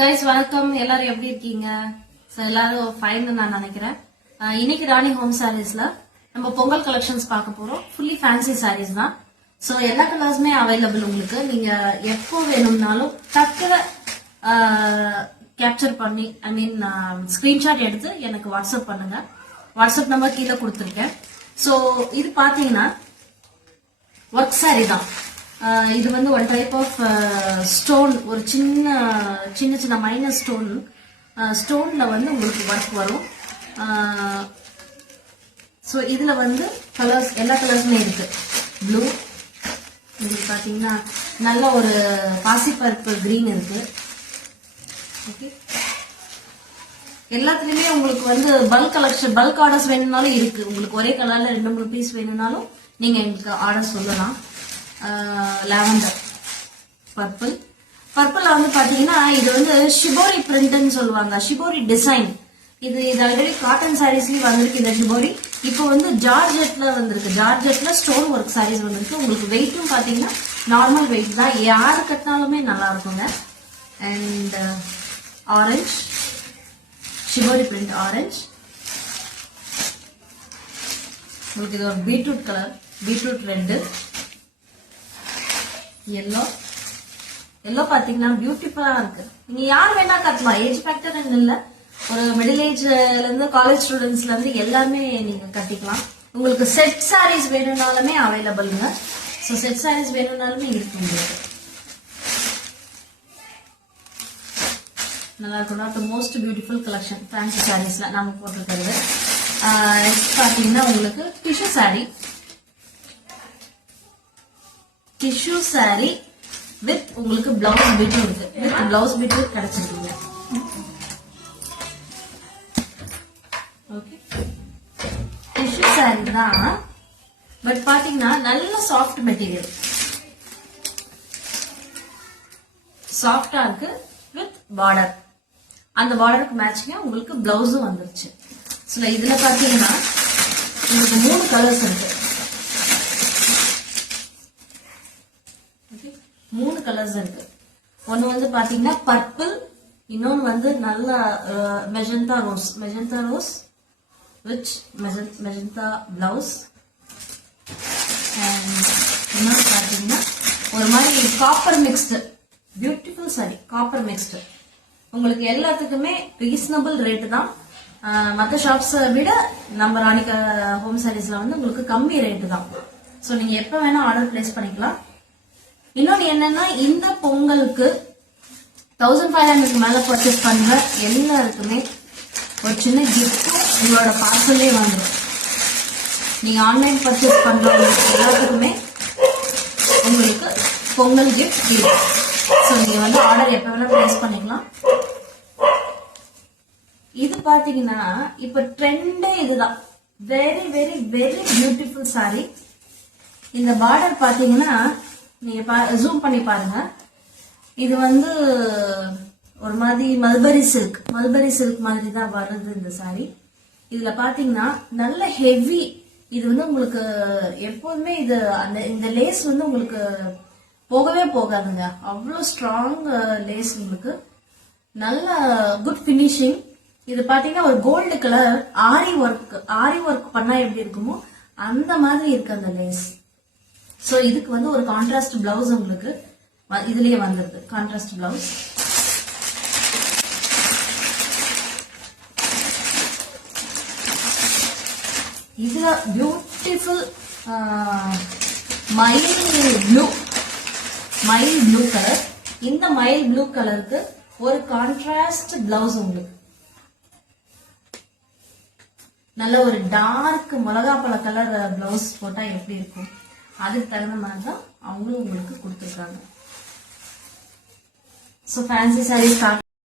Guys வணக்கம். எல்லாரும் எப்படி இருக்கீங்க? எல்லாரும் ஃபைன் நான் நினைக்கிறேன். இன்னைக்கு ராணி ஹோம் சாரீஸ்ல நம்ம பொங்கல் கலெக்ஷன்ஸ் பார்க்க போறோம். ஃபுல்லி ஃபேன்சி சாரீஸ் தான். ஸோ எல்லா கலர்ஸுமே அவைலபிள் உங்களுக்கு. நீங்க எப்போ வேணும்னாலும் டக்குனு கேப்சர் பண்ணி ஸ்கிரீன்ஷாட் எடுத்து எனக்கு வாட்ஸ்அப் பண்ணுங்க. வாட்ஸ்அப் நம்பர் கீழே கொடுத்துருக்கேன். ஸோ இது பாத்தீங்கன்னா ஒர்க் சாரி தான். இது வந்து ஒரு டைப் ஆஃப் ஸ்டோன், ஒரு சின்ன சின்ன சின்ன மைனர் ஸ்டோன்ல வந்து உங்களுக்கு ஒர்க் வரும். ஸோ இதுல வந்து கலர்ஸ், எல்லா கலர்ஸுமே இருக்கு. ப்ளூ, உங்களுக்கு பாத்தீங்கன்னா நல்ல ஒரு பாசிப்பருப்பு கிரீன் இருக்கு. ஓகே, எல்லாத்துலயுமே உங்களுக்கு வந்து பல்க் கலெக்ஷன், பல்க் ஆர்டர்ஸ் வேணும்னாலும் இருக்கு. உங்களுக்கு ஒரே கலர்ல 2-3 பீஸ் வேணும்னாலும் நீங்க எங்களுக்கு ஆர்டர் சொல்லலாம். லாவெண்டர், பர்பிள் வந்து பாத்தீங்கன்னா இது வந்து ஷிபோரி பிரிண்ட்னு சொல்லுவாங்க, ஷிபோரி டிசைன். இது ஆல்ரெடி காட்டன் சாரீஸ்லயும் வந்திருக்கு இந்த ஷிபோரி. இப்போ வந்து ஜார்ஜெட்ல வந்திருக்கு. ஜார்ஜெட்ல ஸ்டோன் ஒர்க் சாரீஸ் வந்திருக்கு. உங்களுக்கு வெயிட்டும் பாத்தீங்கன்னா நார்மல் வெயிட் தான், யாரு கட்டினாலுமே நல்லா இருக்குங்க. And orange, shibori print orange. உங்களுக்கு இது ஒரு beetroot colour, beetroot red. Yellow பாத்தீங்கன்னா பியூட்டிஃபுல்லா இருக்கு. நீங்க யார் வேணா கட்டலாம், ஏஜ் ஃபேக்டர் இல்ல. ஒரு மிடில் ஏஜ்ல இருந்து காலேஜ் ஸ்டூடெண்ட்ஸ்ல இருந்து எல்லாமே நீங்க கட்டிக்கலாம். உங்களுக்கு செட் சாரீஸ் வேணும்னாலுமே அவைலபிள்ங்க. ஸோ செட் சாரீஸ் வேணும்னாலுமே இருக்கு உங்களுக்கு. நல்லா இருக்கும். மோஸ்ட் பியூட்டிஃபுல் கலெக்ஷன் ஃபேன்சி சாரீஸ்ல நாம போட்டிருக்கிறது. நெக்ஸ்ட் பாத்தீங்கன்னா உங்களுக்கு tissue sari. Tissue sari with உங்களுக்கு பிளவுஸ் பீட்டும் இருக்கு. வித் பிளவுஸ் பீட்டும் கிடைச்சிருக்கீங்க. ஓகே, டிஷ்யூ சாரி தான். பட் பாத்தீங்கன்னா நல்ல சாஃப்ட் மெட்டீரியல், சாஃப்டா இருக்கு. வித் பார்டர், அந்த பார்டருக்கு மேட்சிங்கா உங்களுக்கு பிளவுஸும் வந்துருச்சு. ஸோ இதுல பாத்தீங்கன்னா உங்களுக்கு 3 கலர்ஸ் இருக்கு. 3 கலர்ஸ் இருக்கு. ஒன்னு வந்து பாத்தீங்கன்னா பர்பிள், இன்னொன்னு வந்து நல்ல magenta rose which magenta blouse. And இன்னொன்னு பாத்தீங்கன்னா ஒரு மாதிரி copper mixed, beautiful sorry, copper mixed. உங்களுக்கு எல்லாத்துக்குமே ரீசனபிள் ரேட்டு தான். மற்ற ஷாப்ஸை விட நம்ம ராணிகா ஹோம் சாரீஸ்ல வந்து உங்களுக்கு கம்மி ரேட்டு தான். ஸோ நீங்க எப்ப வேணா ஆர்டர் பிளேஸ் பண்ணிக்கலாம். இன்னொன்னு என்னன்னா, இந்த பொங்கலுக்கு 1500 மேல பர்ச்சேஸ் பண்ற எல்லாருக்குமே ஒரு சின்ன கிஃப்ட் உங்களோட பார்சல்லே வந்துடும். நீங்க ஆன்லைன் பர்ச்சேஸ் பண்றவங்களுக்கு எல்லாத்துக்குமே உங்களுக்கு பொங்கல் கிஃப்ட் இருக்கு. ஸோ நீங்க வந்து ஆர்டர் எப்ப வேணா பிளேஸ் பண்ணிக்கலாம். இது பாத்தீங்கன்னா இப்ப ட்ரெண்டே இதுதான். Very very very beautiful sorry. இந்த பார்டர் பாத்தீங்கன்னா நீங்க ஜூம் பண்ணி பாருங்க. இது வந்து ஒரு மாதிரி மல்பரி சில்க் மாதிரி தான் வருது இந்த சாரி. இதுல பாத்தீங்கன்னா நல்ல ஹெவி. இது வந்து உங்களுக்கு எப்போதுமே இது இந்த லேஸ் வந்து உங்களுக்கு போகவே போகாதுங்க. அவ்வளோ ஸ்ட்ராங் லேஸ். உங்களுக்கு நல்ல குட் பினிஷிங். இது பாத்தீங்கன்னா ஒரு கோல்டு கலர் ஆரி ஒர்க் பண்ணா எப்படி இருக்குமோ அந்த மாதிரி இருக்கு அந்த லேஸ். சோ இதுக்கு வந்து ஒரு கான்ட்ராஸ்ட் பிளவுஸ் உங்களுக்கு இதுலயே வந்துருது. Contrast blouse. இதுல பியூட்டிஃபுல் மைல் ப்ளூ கலர். இந்த மைல் ப்ளூ கலருக்கு ஒரு கான்ட்ராஸ்ட் பிளவுஸ் உங்களுக்கு. நல்ல ஒரு டார்க் மிளகாப்பழ கலர் பிளவுஸ் போட்டா எப்படி இருக்கும், அதுக்கு தகுந்த மாதிரி தான் அவங்களும் உங்களுக்கு கொடுத்துருக்காங்க. So fancy saris